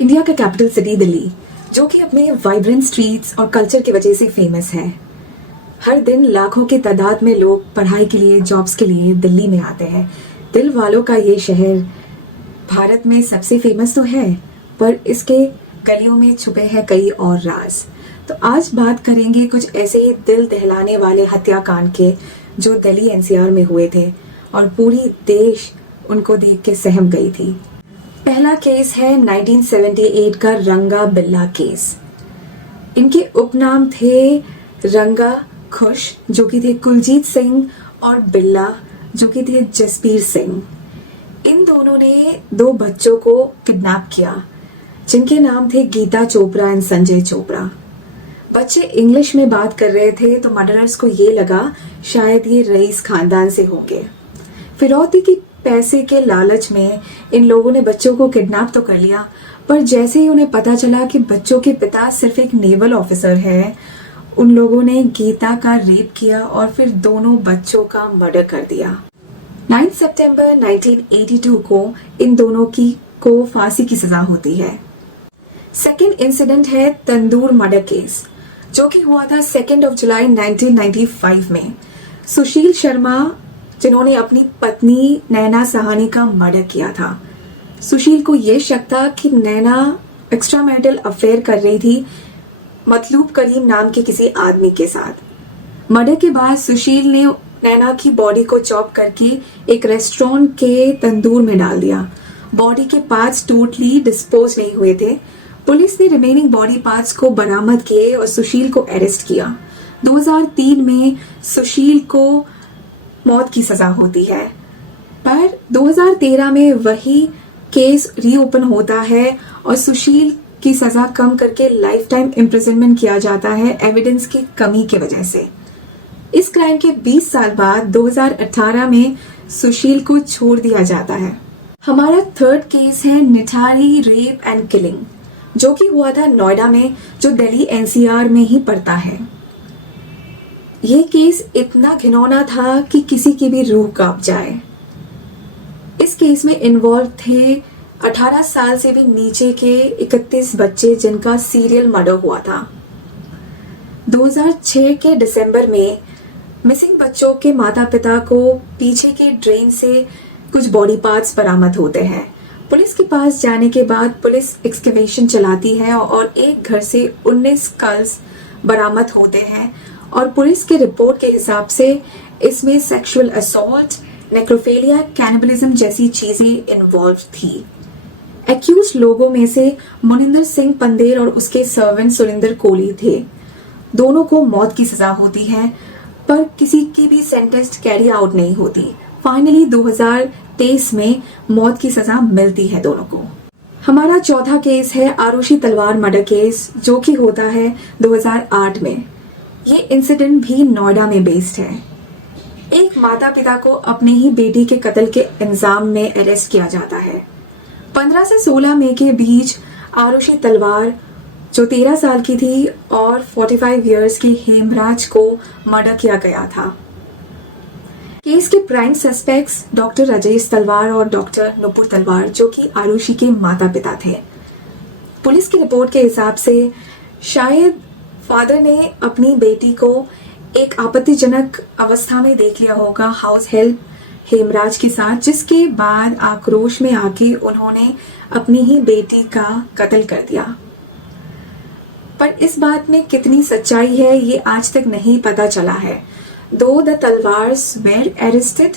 India का capital city Delhi, जो कि अपने वाइब्रेंट स्ट्रीट्स और कल्चर की वजह से फेमस है। हर दिन लाखों की तादाद में लोग पढ़ाई के लिए, जॉब्स के लिए दिल्ली में आते हैं। दिल वालों का ये शहर भारत में सबसे फेमस तो है, पर इसके गलियों में छुपे हैं कई और राज। तो आज बात करेंगे कुछ ऐसे ही दिल दहलाने वाले हत्याकांड के जो दिल्ली एनसीआर में हुए थे और पूरी देश उनको देख के सहम गई थी। पहला केस है 1978 का रंगा बिल्ला केस। इनके उपनाम थे रंगा खुश, जो कि थे कुलजीत सिंह, और बिल्ला, जो कि थे जसबीर सिंह। इन दोनों ने दो बच्चों को किडनैप किया, जिनके नाम थे गीता चोपड़ा एंड संजय चोपड़ा। बच्चे इंग्लिश में बात कर रहे थे, तो मर्डरर्स को ये लगा शायद ये रईस खानदान से होंगे। फिरौती की पैसे के लालच में इन लोगों ने बच्चों को किडनैप तो कर लिया, पर जैसे ही उन्हें पता चला कि बच्चों के पिता सिर्फ एक नेवल ऑफिसर है, उन लोगों ने गीता का रेप किया और फिर दोनों बच्चों का मर्डर कर दिया। 9 सितंबर 1982 को इन दोनों को फांसी की सजा होती है। सेकेंड इंसिडेंट है तंदूर मर्डर केस, जो कि हुआ था 2 जुलाई 1995 में। सुशील शर्मा, जिन्होंने अपनी पत्नी नैना सहानी का मर्डर किया था। सुशील को यह शक था कि नैना एक्स्ट्रा मैरिटल अफेयर कर रही थी मतलूब करीम नाम के किसी आदमी के साथ। मर्डर के बाद सुशील ने नैना की बॉडी को चॉप करके एक रेस्टोरेंट के तंदूर में डाल दिया। बॉडी के पार्ट्स टोटली डिस्पोज नहीं हुए थे। पुलिस ने रिमेनिंग बॉडी पार्ट्स को बरामद किए और सुशील को अरेस्ट किया। 2003 में सुशील को मौत की सजा होती है, पर 2013 में वही केस रीओपन होता है और सुशील की सजा कम करके लाइफ टाइम इम्प्रिजनमेंट किया जाता है एविडेंस की कमी की वजह से। इस क्राइम के 20 साल बाद 2018 में सुशील को छोड़ दिया जाता है। हमारा थर्ड केस है निठारी रेप एंड किलिंग, जो कि हुआ था नोएडा में, जो दिल्ली एनसीआर में ही पड़ता है। ये केस इतना घिनौना था कि किसी की भी रूह कांप जाए। इस केस में इन्वॉल्व थे 18 साल से भी नीचे के 31 बच्चे, जिनका सीरियल मर्डर हुआ था। 2006 के दिसंबर में मिसिंग बच्चों के माता पिता को पीछे के ड्रेन से कुछ बॉडी पार्ट्स बरामद होते हैं। पुलिस के पास जाने के बाद पुलिस एक्सकवेशन चलाती है और एक घर से 19 स्कल्स बरामद होते हैं और पुलिस के रिपोर्ट के हिसाब से इसमें सेक्सुअल असॉल्ट, नेक्रोफिलिया, कैनिबलिज्म जैसी चीजें इन्वॉल्व थी। एक्यूज लोगों में से मुनिंदर सिंह पंदेर और उसके सर्वेंट सुरिंदर कोहली थे। दोनों को मौत की सजा होती है, पर किसी की भी सेंटेंस कैरी आउट नहीं होती। फाइनली 2023 में मौत की सजा मिलती है दोनों को। हमारा चौथा केस है आरुषि तलवार मर्डर केस, जो कि होता है 2008 में। ये इंसिडेंट भी नोएडा में बेस्ड है। एक माता पिता को अपने ही बेटी के कत्ल के इल्जाम में अरेस्ट किया जाता है। 15 से 16 मई के बीच आरुषि तलवार, जो 13 साल की थी, और 45 इयर्स के हेमराज को मर्डर किया गया था। केस के प्राइम सस्पेक्ट्स डॉक्टर राजेश तलवार और डॉक्टर नुपुर तलवार, जो कि आरुषि के माता पिता थे। पुलिस की रिपोर्ट के हिसाब से शायद फादर ने अपनी बेटी को एक आपत्तिजनक अवस्था में देख लिया होगा हाउस हेल्प हेमराज के साथ, जिसके बाद आक्रोश में आके उन्होंने अपनी ही बेटी का कत्ल कर दिया। पर इस बात में कितनी सच्चाई है ये आज तक नहीं पता चला है। दो द तलवार्स वेर अरेस्टेड,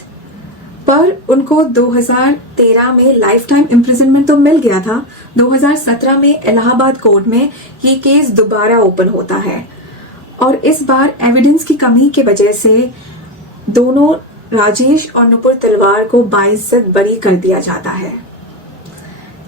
पर उनको 2013 में लाइफ टाइम इम्प्रिजनमेंट तो मिल गया था। 2017 में इलाहाबाद कोर्ट में ये केस दोबारा ओपन होता है और इस बार एविडेंस की कमी की वजह से दोनों राजेश और नुपुर तलवार को बाइज्जत बरी कर दिया जाता है।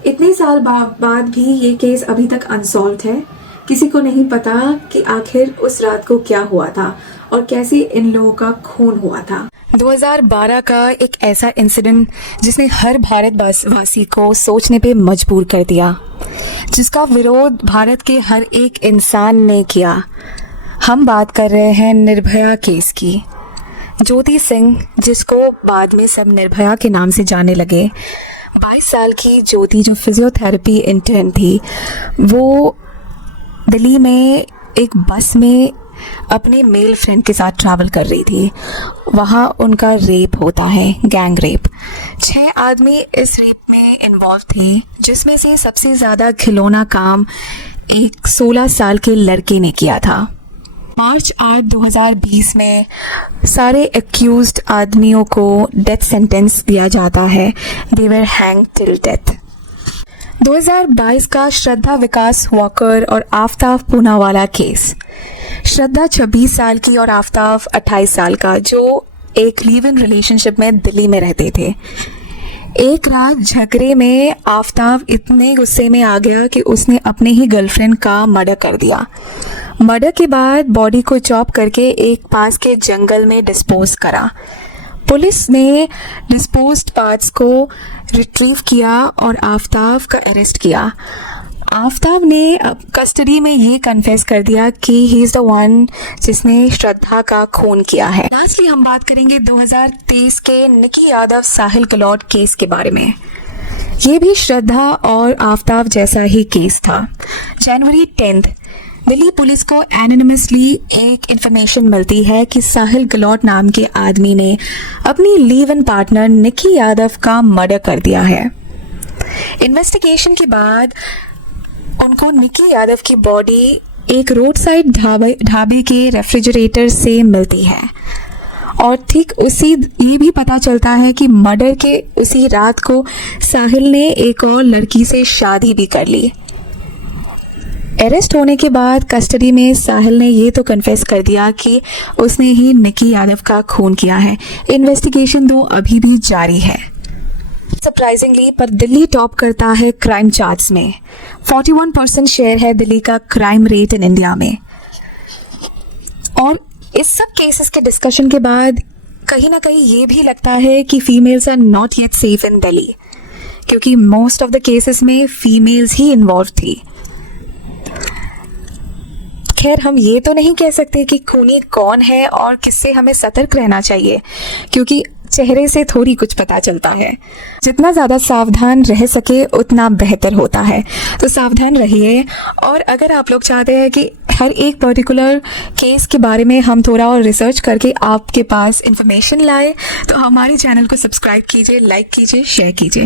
इतने साल बाद भी ये केस अभी तक अनसॉल्व है। किसी को नहीं पता कि आखिर उस रात को क्या हुआ था और कैसे इन लोगों का खून हुआ था। 2012 का एक ऐसा इंसिडेंट जिसने हर भारतवासी को सोचने पे मजबूर कर दिया, जिसका विरोध भारत के हर एक इंसान ने किया। हम बात कर रहे हैं निर्भया केस की। ज्योति सिंह, जिसको बाद में सब निर्भया के नाम से जाने लगे, 22 साल की ज्योति जो फिजियोथेरेपी इंटर्न थी, वो दिल्ली में एक बस में अपने मेल फ्रेंड के साथ ट्रैवल कर रही थी। वहाँ उनका रेप होता है, गैंग रेप। 6 आदमी इस रेप में इन्वॉल्व थे, जिसमें से सबसे ज़्यादा खिलौना काम एक 16 साल के लड़के ने किया था। मार्च 8, 2020 में सारे एक्यूज्ड आदमियों को डेथ सेंटेंस दिया जाता है। दे वर हैंग टिल डेथ। 2022 का श्रद्धा विकास वॉकर और आफ्ताब पूनावाला केस। श्रद्धा 26 साल की और आफ्ताब 28 साल का, जो एक लिव इन रिलेशनशिप में दिल्ली में रहते थे। एक रात झगड़े में आफ्ताब इतने गुस्से में आ गया कि उसने अपने ही गर्लफ्रेंड का मर्डर कर दिया। मर्डर के बाद बॉडी को चॉप करके एक पास के जंगल में डिस्पोज करा। पुलिस ने डिस्पोज्ड पार्ट्स को रिट्रीव किया और आफ्ताब का अरेस्ट किया। आफ्ताब ने कस्टडी में ये कन्फेस कर दिया कि ही इज़ द वन जिसने श्रद्धा का खून किया है। लास्टली हम बात करेंगे 2023 के निकी यादव साहिल गलौट केस के बारे में। ये भी श्रद्धा और आफ्ताब जैसा ही केस था। जनवरी 10 दिल्ली पुलिस को एनोनिमसली एक इन्फॉर्मेशन मिलती है कि साहिल गलौट नाम के आदमी ने अपनी लिव इन पार्टनर निकी यादव का मर्डर कर दिया है। इन्वेस्टिगेशन के बाद उनको निकी यादव की बॉडी एक रोड साइड ढाबे के रेफ्रिजरेटर से मिलती है और ठीक उसी ये भी पता चलता है कि मर्डर के उसी रात को साहिल ने एक और लड़की से शादी भी कर ली। अरेस्ट होने के बाद कस्टडी में साहिल ने ये तो कन्फेस कर दिया कि उसने ही निकी यादव का खून किया है। इन्वेस्टिगेशन तो अभी भी जारी है। सरप्राइजिंगली पर दिल्ली टॉप करता है क्राइम चार्ट्स में। 41% शेयर है दिल्ली का क्राइम रेट इन इंडिया में। और इस सब केसेस के डिस्कशन के बाद कहीं ना कहीं ये भी लगता है कि females are not yet safe in Delhi, क्योंकि मोस्ट ऑफ द केसेस में फीमेल्स ही इन्वॉल्व थी। खैर, हम ये तो नहीं कह सकते कि खूनी कौन है और किससे हमें सतर्क रहना चाहिए, क्योंकि चेहरे से थोड़ी कुछ पता चलता है। जितना ज़्यादा सावधान रह सके उतना बेहतर होता है, तो सावधान रहिए। और अगर आप लोग चाहते हैं कि हर एक पर्टिकुलर केस के बारे में हम थोड़ा और रिसर्च करके आपके पास इंफॉर्मेशन लाए, तो हमारे चैनल को सब्सक्राइब कीजिए, लाइक कीजिए, शेयर कीजिए।